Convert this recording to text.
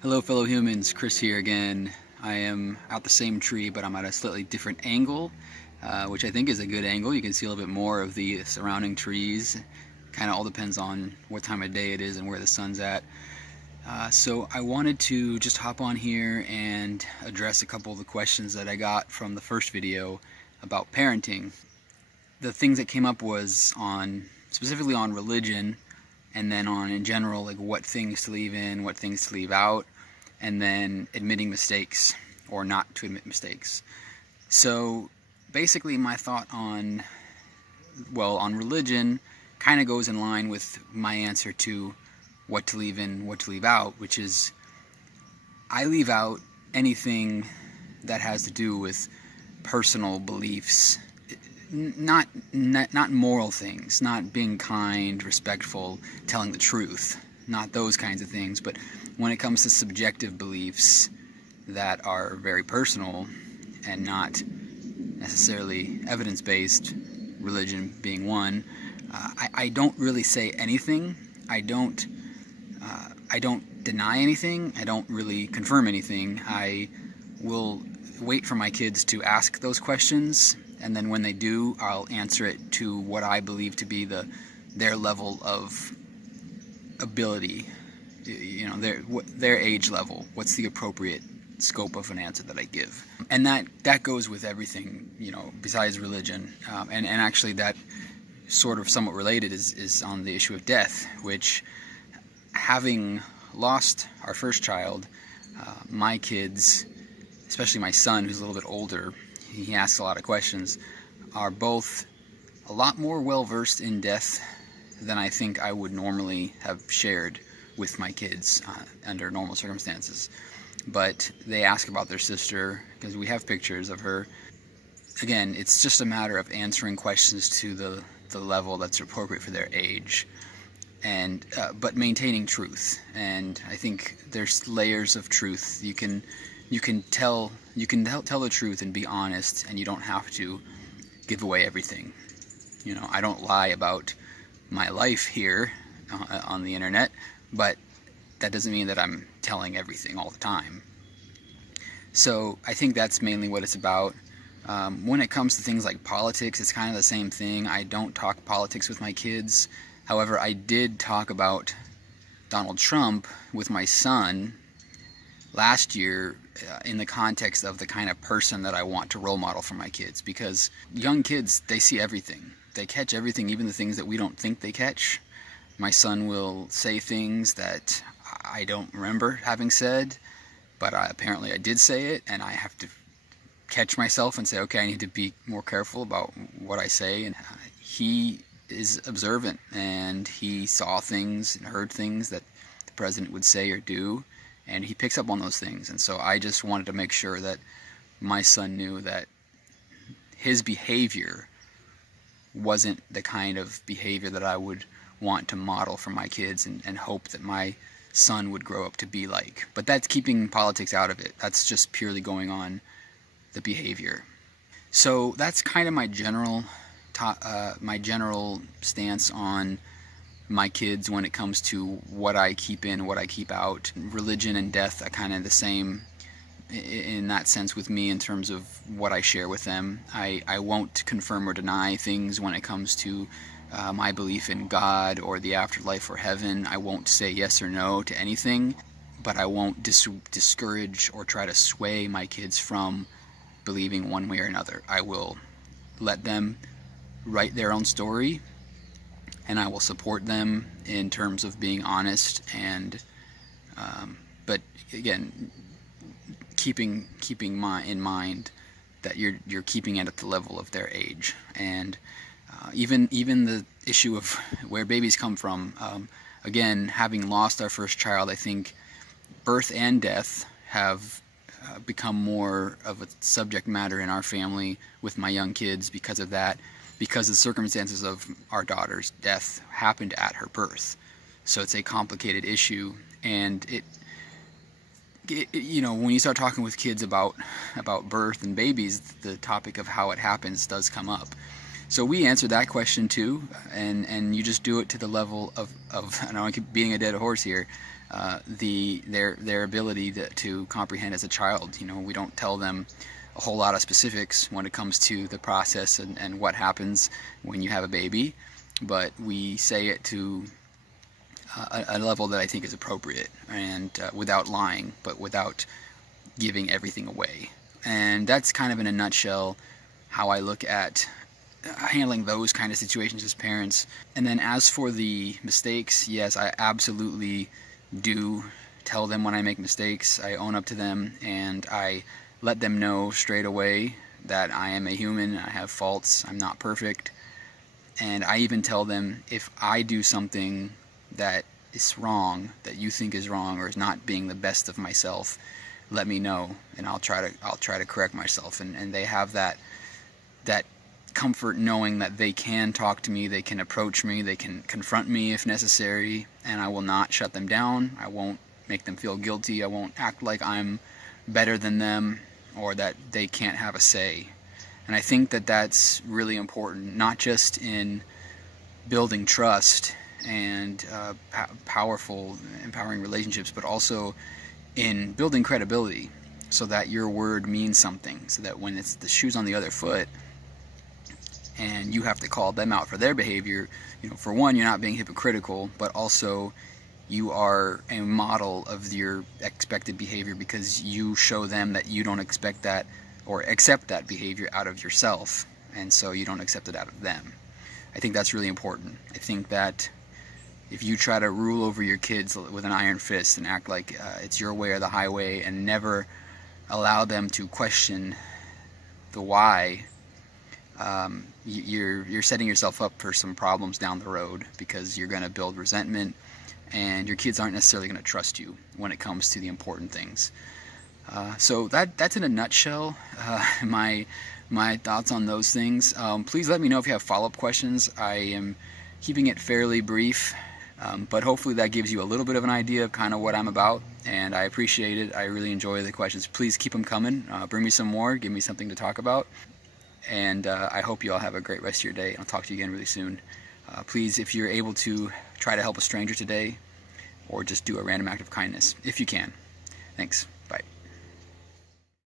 Hello fellow humans, Chris here again. I am at the same tree, but I'm at a slightly different angle, which I think is a good angle. You can see a little bit more of the surrounding trees. Kind of all depends on what time of day it is and where the sun's at. So I wanted to just hop on here and address a couple of the questions that I got from the first video about parenting. The things that came up was specifically on religion, and then on in general, like what things to leave in, what things to leave out, and then admitting mistakes or not to admit mistakes. So basically my thought on religion kind of goes in line with my answer to what to leave in, what to leave out, which is I leave out anything that has to do with personal beliefs, not moral things, not being kind, respectful, telling the truth, not those kinds of things. But when it comes to subjective beliefs that are very personal and not necessarily evidence-based, religion being one, I don't really say anything. I don't deny anything. I don't really confirm anything. I will wait for my kids to ask those questions, and then when they do, I'll answer it to what I believe to be their level of ability, their age level. What's the appropriate scope of an answer that I give? And that goes with everything, besides religion. And actually that sort of somewhat related is on the issue of death, which, having lost our first child, my kids, especially my son, who's a little bit older, he asks a lot of questions, are both a lot more well-versed in death than I think I would normally have shared with my kids under normal circumstances. But they ask about their sister because we have pictures of her. Again, it's just a matter of answering questions to the level that's appropriate for their age, and but maintaining truth. And I think there's layers of truth. You can tell the truth and be honest, and you don't have to give away everything. I don't lie about my life here on the internet, but that doesn't mean that I'm telling everything all the time. So I think that's mainly what it's about. When it comes to things like politics, it's kind of the same thing. I don't talk politics with my kids. However, I did talk about Donald Trump with my son last year in the context of the kind of person that I want to role model for my kids, because young kids, they see everything. They catch everything, even the things that we don't think they catch. My son will say things that I don't remember having said, but apparently I did say it, and I have to catch myself and say, okay, I need to be more careful about what I say. And he is observant, and he saw things and heard things that the president would say or do, and he picks up on those things. And so I just wanted to make sure that my son knew that his behavior wasn't the kind of behavior that I would want to model for my kids and hope that my son would grow up to be like. But that's keeping politics out of it. That's just purely going on the behavior. So that's kind of my general stance on my kids when it comes to what I keep in, what I keep out. Religion and death are kind of the same in that sense with me in terms of what I share with them. I won't confirm or deny things when it comes to my belief in God or the afterlife or heaven. I won't say yes or no to anything, but I won't discourage or try to sway my kids from believing one way or another. I will let them write their own story, and I will support them in terms of being honest, and but again, keeping in mind that you're keeping it at the level of their age. And even the issue of where babies come from, again, having lost our first child, I think birth and death have become more of a subject matter in our family with my young kids because of that, because the circumstances of our daughter's death happened at her birth. So it's a complicated issue, and it when you start talking with kids about birth and babies, the topic of how it happens does come up. So we answer that question too, and you just do it to the level of I know I keep beating a dead horse here, their ability to comprehend as a child. We don't tell them a whole lot of specifics when it comes to the process and what happens when you have a baby, but we say it to a level that I think is appropriate, and without lying, but without giving everything away. And that's kind of in a nutshell how I look at handling those kind of situations as parents. And then as for the mistakes, yes, I absolutely do tell them when I make mistakes. I own up to them, and I let them know straight away that I am a human, I have faults, I'm not perfect. And I even tell them, if I do something that is wrong, that you think is wrong or is not being the best of myself, let me know, and I'll try to correct myself. And they have that comfort knowing that they can talk to me, they can approach me, they can confront me if necessary, and I will not shut them down. I won't make them feel guilty. I won't act like I'm better than them or that they can't have a say. And I think that that's really important, not just in building trust and empowering relationships, but also in building credibility, so that your word means something, so that when it's the shoe's on the other foot and you have to call them out for their behavior, for one, you're not being hypocritical, but also you are a model of your expected behavior, because you show them that you don't expect that or accept that behavior out of yourself, and so you don't accept it out of them. I think that's really important. I think that if you try to rule over your kids with an iron fist and act like it's your way or the highway, and never allow them to question the why, you're setting yourself up for some problems down the road, because you're going to build resentment, and your kids aren't necessarily going to trust you when it comes to the important things. So that's in a nutshell my thoughts on those things. Please let me know if you have follow-up questions. I am keeping it fairly brief, but hopefully that gives you a little bit of an idea of kind of what I'm about, and I appreciate it. I really enjoy the questions. Please keep them coming. Bring me some more. Give me something to talk about. And I hope you all have a great rest of your day. I'll talk to you again really soon. Please, if you're able to, try to help a stranger today, or just do a random act of kindness if you can. Thanks.